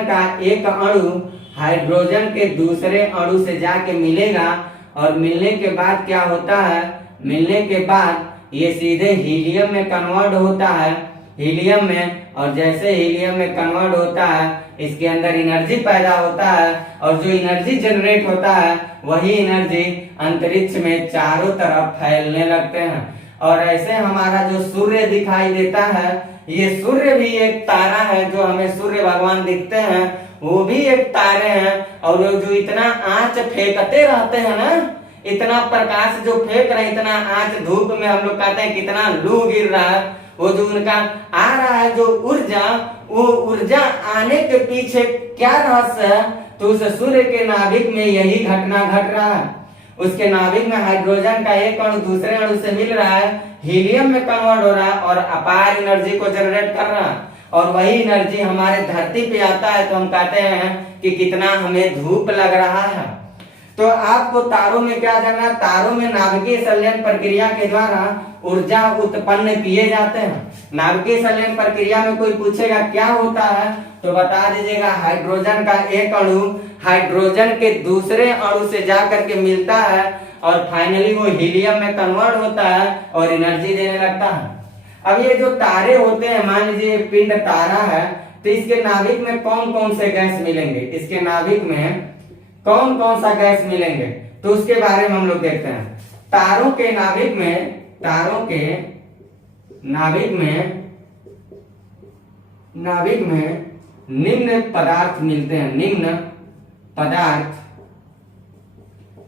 का एक अणु हाइड्रोजन के दूसरे अणु से जाके मिलेगा। और मिलने के बाद क्या होता है, मिलने के बाद ये सीधे हीलियम में कन्वर्ट होता है, हीलियम में। और जैसे हीलियम में कन्वर्ट होता है इसके अंदर एनर्जी पैदा होता है। और जो एनर्जी जनरेट होता है वही एनर्जी अंतरिक्ष में चारों तरफ फैलने लगते हैं। और ऐसे हमारा जो सूर्य दिखाई देता है, ये सूर्य भी एक तारा है, जो हमें सूर्य भगवान दिखते हैं वो भी एक तारे हैं। और वो जो इतना आंच फेंकते रहते हैं ना, इतना प्रकाश जो फेंक रहे हैं, इतना आंच धूप में, हम लोग कहते हैं कितना लू गिर रहा है, वो जो उनका आ रहा है जो ऊर्जा, वो ऊर्जा आने के पीछे क्या रहस्य है, तो उस सूर्य के नाभिक में यही घटना घट रहा है। उसके नाभिक में हाइड्रोजन का एक अणु दूसरे अणु से मिल रहा है, हीलियम में कन्वर्ट हो रहा है और अपार एनर्जी को जनरेट कर रहा है। और वही एनर्जी हमारे धरती पे आता है तो हम कहते हैं कि कितना हमें धूप लग रहा है। तो आपको तारों में क्या जानना, तारों में नाभिकीय संलयन प्रक्रिया के द्वारा ऊर्जा उत्पन्न किए जाते हैं। नाभिकीय संलयन प्रक्रिया में कोई पूछेगा क्या होता है तो बता दीजिएगा, हाइड्रोजन का एक अणु हाइड्रोजन के दूसरे अणु से जाकर के मिलता है और फाइनली वो हीलियम में कन्वर्ट होता है और एनर्जी देने लगता है। अब ये जो तारे होते हैं, मान लीजिए पिंड तारा है, तो इसके नाभिक में कौन कौन से गैस मिलेंगे, इसके नाभिक में कौन कौन सा गैस मिलेंगे, तो उसके बारे में हम लोग देखते हैं। तारों के नाभिक में निम्न पदार्थ मिलते हैं, निम्न पदार्थ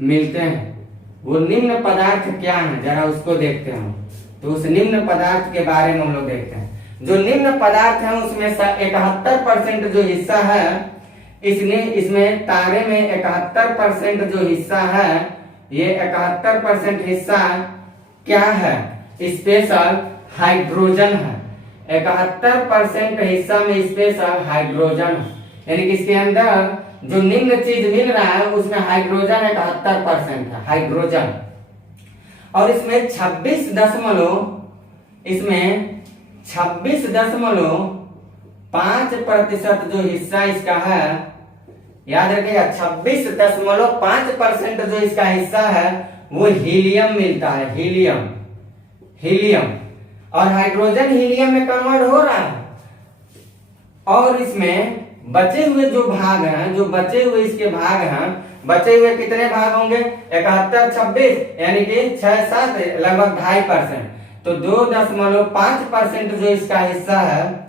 मिलते हैं। वो निम्न पदार्थ क्या है जरा उसको देखते हैं। तो उस निम्न पदार्थ के बारे में हम लोग देखते हैं। जो निम्न पदार्थ है उसमें 71% जो हिस्सा है, इसमें तारे में 71% जो हिस्सा है, ये 71% हिस्सा क्या है, स्पेशल हाइड्रोजन है। 71% हिस्सा में स्पेशल हाइड्रोजन है, यानी कि इसके अंदर जो निम्न चीज मिल रहा है उसमें हाइड्रोजन 71% है, हाइड्रोजन। और इसमें 26.5% जो हिस्सा इसका है, याद रखिएगा 26.5% जो इसका हिस्सा है वो हीलियम मिलता है, हीलियम। और हाइड्रोजन हीलियम में कन्वर्ट हो रहा है। और इसमें बचे हुए जो भाग हैं, जो बचे हुए इसके भाग हैं, बचे हुए कितने भाग होंगे, 71, 26 यानी कि 6-7 लगभग 2.5%। तो 2.5% जो इसका हिस्सा है,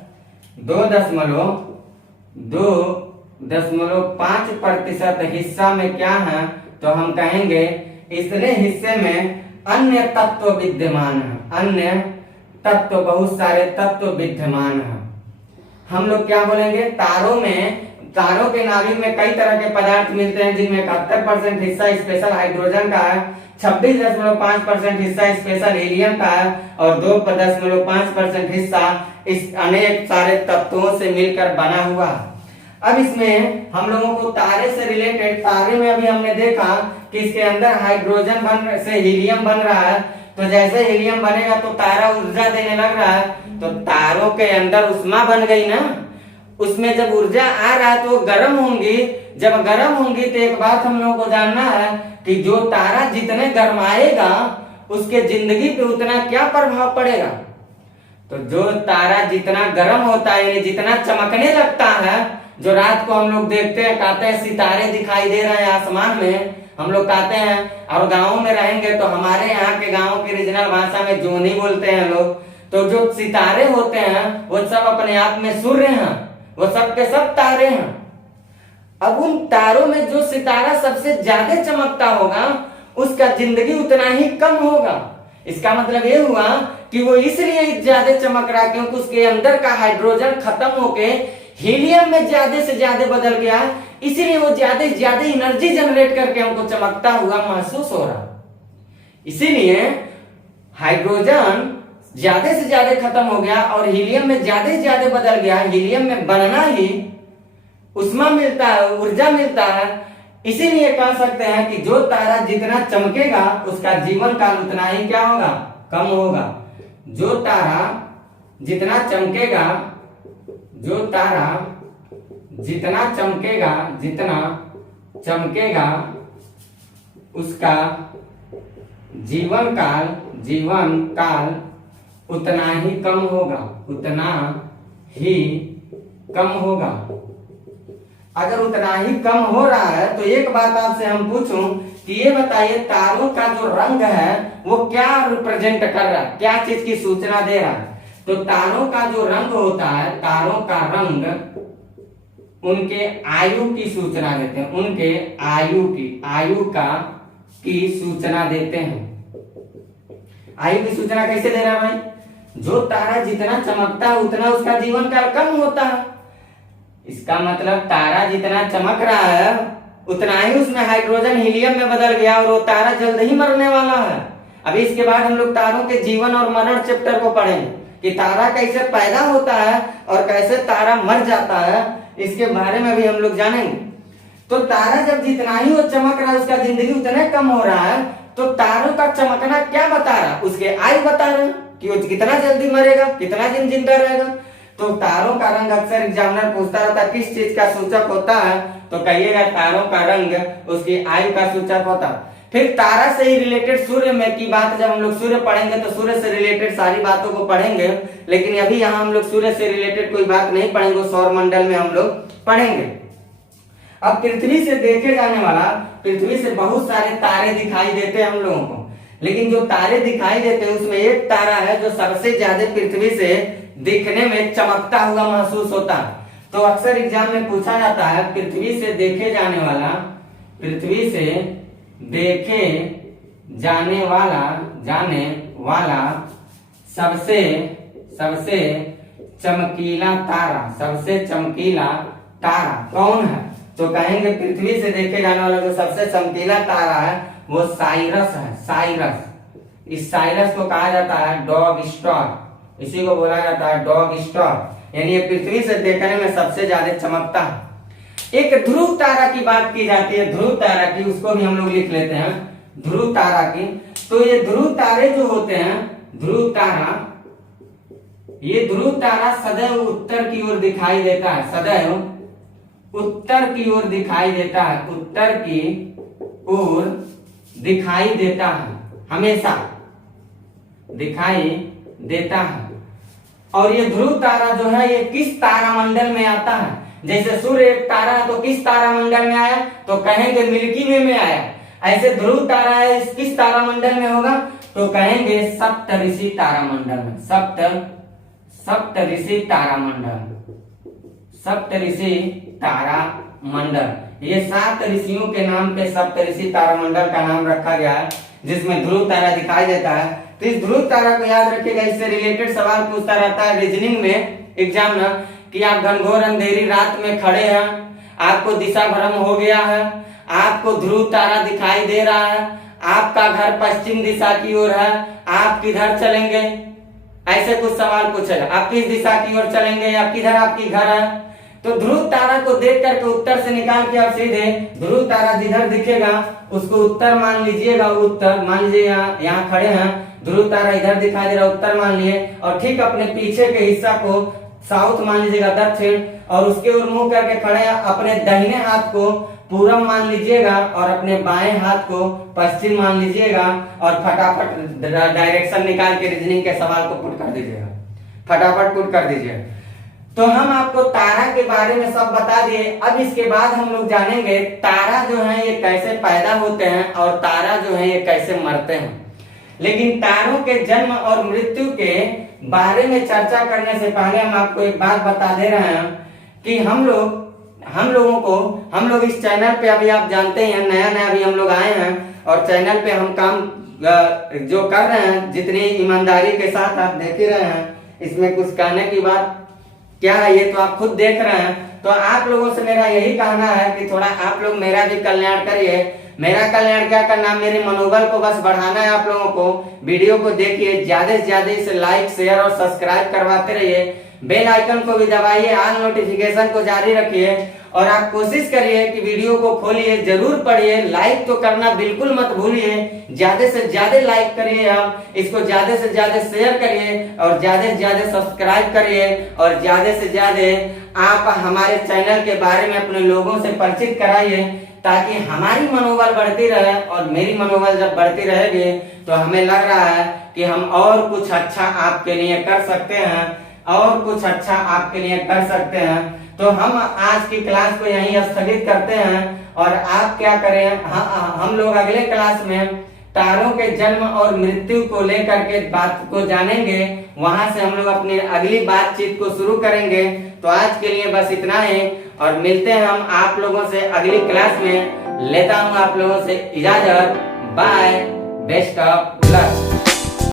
2.5% हिस्सा में क्या है, तो हम कहेंगे इतने हिस्से में अन्य तत्व विद्यमान है, अन्य तत्व, बहुत सारे तत्व विद्यमान है। हम लोग क्या बोलेंगे, तारों के नाभिक में कई तरह के पदार्थ मिलते हैं जिनमें 71% हिस्सा स्पेशल हाइड्रोजन का है, 26.5% हिस्सा स्पेशल हीलियम का है और 2.5% हिस्सा इस अनेक सारे तत्वों से मिलकर बना हुआ है। अब इसमें हम लोगों को तारे से रिलेटेड, तारे में अभी हमने देखा कि इसके अंदर हाइड्रोजन से हीलियम बन रहा है, तो जैसे हीलियम बनेगा तो तारा ऊर्जा देने लग रहा है, तो तारों के अंदर उष्मा बन गई ना, उसमें जब ऊर्जा आ रहा है तो वो गर्म होंगी। जब गर्म होंगी तो एक बात हम लोगों को जानना है कि जो तारा जितने गर्माएगा उसके जिंदगी पे उतना क्या प्रभाव पड़ेगा। तो जो तारा जितना गर्म होता है, यानी जितना चमकने लगता है, जो रात को हम लोग देखते हैं, कहते हैं सितारे दिखाई दे रहे हैं आसमान में, हम लोग कहते हैं। और गाँव में रहेंगे तो हमारे यहाँ के गाँव की रीजनल भाषा में जोनी बोलते हैं लोग। तो जो सितारे होते हैं वो सब अपने आप में सूर्य हैं, वो सब के सब तारे हैं। अब उन तारों में जो सितारा सबसे ज्यादा चमकता होगा उसका जिंदगी उतना ही कम होगा। इसका मतलब ये हुआ कि वो इसलिए ज्यादा चमक रहा क्योंकि उसके अंदर का हाइड्रोजन खत्म होके हीलियम में ज्यादा से ज्यादा बदल गया, इसलिए वो ज्यादा से ज्यादा एनर्जी जनरेट करके हमको चमकता हुआ महसूस हो रहा। इसीलिए हाइड्रोजन ज्यादा से ज्यादा खत्म हो गया और हीलियम में ज्यादा से ज्यादा बदल गया, हीलियम में बनना ही उष्मा मिलता है, ऊर्जा मिलता है। इसीलिए कह सकते हैं कि जो तारा जितना चमकेगा उसका जीवन काल उतना ही क्या होगा, कम होगा। जो तारा जितना चमकेगा, जो तारा जितना चमकेगा उसका जीवन काल उतना ही कम होगा, उतना ही कम होगा। अगर उतना ही कम हो रहा है तो एक बात आपसे हम पूछूं कि ये बताइए तारों का जो रंग है वो क्या रिप्रेजेंट कर रहा है, क्या चीज की सूचना दे रहा है। तो तारों का जो रंग होता है, तारों का रंग उनके आयु की सूचना देते हैं, उनके आयु की सूचना देते हैं। आयु की सूचना कैसे दे रहा है भाई? जो तारा जितना चमकता है उतना उसका जीवन काल कम होता है। इसका मतलब तारा जितना चमक रहा है उतना ही उसमें हाइड्रोजन हीलियम में बदल गया और वो तारा जल्द ही मरने वाला है। अभी इसके बाद हम लोग तारों के जीवन और मरण चैप्टर को पढ़ेंगे कि तारा कैसे पैदा होता है और कैसे तारा मर जाता है, इसके बारे में भी हम लोग जानेंगे। तो तारा जब जितना ही वो चमक रहा है उसका जिंदगी उतना कम हो रहा है, तो तारों का चमकना क्या बता रहा है? उसके आयु बता रहा है कि वो कितना जल्दी मरेगा, कितना दिन जिंदा रहेगा। तो तारों का रंग अक्सर एग्जामिनर पूछता रहता है किस चीज का सूचक होता है, तो कहिएगा तारों का रंग उसकी आयु का सूचक होता है। फिर तारा से ही रिलेटेड सूर्य में की बात, जब हम लोग सूर्य पढ़ेंगे तो सूर्य से रिलेटेड सारी बातों को पढ़ेंगे, लेकिन अभी यहाँ हम लोग सूर्य से रिलेटेड कोई बात नहीं पढ़ेंगे, सौर मंडल में हम लोग पढ़ेंगे। अब पृथ्वी से देखे जाने वाला, पृथ्वी से बहुत सारे तारे दिखाई देते हैं हम लोगों को, लेकिन जो तारे दिखाई देते हैं उसमें एक तारा है जो सबसे ज्यादा पृथ्वी से दिखने में चमकता हुआ महसूस होता है। तो अक्सर एग्जाम में पूछा जाता है पृथ्वी से देखे जाने वाला, पृथ्वी से देखे जाने वाला सबसे चमकीला तारा, सबसे चमकीला तारा कौन है? तो कहेंगे पृथ्वी से देखे जाने वाला जो सबसे चमकीला तारा है वो साइरस है, साइरस। इस साइरस को कहा जाता है डॉग स्टार, इसी को बोला जाता है डॉग स्टार, यानी ये पृथ्वी से देखने में सबसे ज्यादा चमकता है। एक ध्रुव तारा की बात की जाती है, ध्रुव तारा की, उसको भी हम लोग लिख लेते हैं ध्रुव तारा की। तो ये ध्रुव तारे जो होते हैं, ध्रुव तारा, ये ध्रुव तारा सदैव उत्तर की ओर दिखाई देता है, सदैव उत्तर की ओर दिखाई देता है, उत्तर की ओर दिखाई देता है, हमेशा दिखाई देता है। और ये ध्रुव तारा जो है ये किस तारामंडल में आता है? जैसे सूर्य एक तारा है तो किस तारामंडल में आया? तो कहेंगे मिल्की वे में आया। ऐसे ध्रुव तारा है किस तारामंडल में होगा? तो कहेंगे सप्तऋषि तारामंडल में, सप्तऋषि तारामंडल, सप्तऋषि तारामंडल। ये 7 ऋषियों के नाम पे सप्तऋषि तारामंडल का नाम रखा गया है, जिसमें ध्रुव तारा दिखाई देता है। तो इस ध्रुव तारा को याद रखिएगा, इससे रिलेटेड सवाल पूछता रहता है रीजनिंग में एग्जामिनर कि आप घनघोर अंधेरी रात में खड़े हैं, आपको दिशा भ्रम हो गया है, आपको ध्रुव तारा दिखाई दे रहा है, आपका घर पश्चिम दिशा की ओर है, आप किधर चलेंगे? ऐसे कुछ सवाल पूछेगा, आप किस दिशा की ओर चलेंगे या किधर आपकी घर है? तो ध्रुव तारा को देख करके उत्तर से निकाल के आप सीधे ध्रुव तारा जिधर दिखेगा उसको उत्तर मान लीजिएगा। उत्तर मान लीजिए, यहाँ खड़े हैं, ध्रुव तारा इधर दिखाई दे रहा, उत्तर मान लिए, और ठीक अपने पीछे के हिस्सा को साउथ मान लीजिएगा, दक्षिण, और उसके ओर मुंह करके खड़े हैं। अपने दाहिने हाथ को पूरब मान लीजिएगा और अपने बाएं हाथ को पश्चिम मान लीजिएगा, और फटाफट डायरेक्शन निकाल के रीजनिंग के सवाल को पुट कर दीजिएगा, फटाफट पुट कर दीजिए। तो हम आपको तारा के बारे में सब बता दिए। अब इसके बाद हम लोग जानेंगे तारा जो है ये कैसे पैदा होते हैं और तारा जो है ये कैसे मरते हैं। लेकिन तारों के जन्म और मृत्यु के बारे में चर्चा करने से पहले हम आपको एक बात बता दे रहे हैं कि हम लोग इस चैनल पे, अभी आप जानते हैं नया अभी हम लोग आए हैं और चैनल पे हम काम जो कर रहे हैं जितनी ईमानदारी के साथ आप देख ही रहे हैं, इसमें कुछ कहने की बात क्या है ये तो आप खुद देख रहे हैं। तो आप लोगों से मेरा यही कहना है कि थोड़ा आप लोग मेरा भी कल्याण करिए। मेरा कल्याण क्या करना, मेरे मनोबल को बस बढ़ाना है। आप लोगों को वीडियो को देखिए, ज्यादा से ज्यादा इसे लाइक शेयर और सब्सक्राइब करवाते रहिए, बेल आइकन को भी दबाइए, ऑल नोटिफिकेशन को जारी रखिए और आप कोशिश करिए कि वीडियो को खोलिए, जरूर पढ़िए, लाइक तो करना बिल्कुल मत भूलिए। ज्यादा से ज्यादा लाइक करिए, आप इसको ज्यादा से ज्यादा शेयर करिए और ज्यादा से ज्यादा सब्सक्राइब करिए और ज्यादा से ज्यादा आप हमारे चैनल के बारे में अपने लोगों से परिचित कराइए, ताकि हमारी मनोबल बढ़ती रहे। और मेरी मनोबल जब बढ़ती रहेगी तो हमें लग रहा है कि हम और कुछ अच्छा आपके लिए कर सकते हैं, और कुछ अच्छा आपके लिए कर सकते हैं। तो हम आज की क्लास को यहीं स्थगित करते हैं और आप क्या करें, हम लोग अगले क्लास में तारों के जन्म और मृत्यु को लेकर के बात को जानेंगे। वहां से हम लोग अपनी अगली बातचीत को शुरू करेंगे। तो आज के लिए बस इतना ही और मिलते हैं हम आप लोगों से अगली क्लास में। लेता हूं आप लोगों से इजाजत, बाय, बेस्ट ऑफ लक।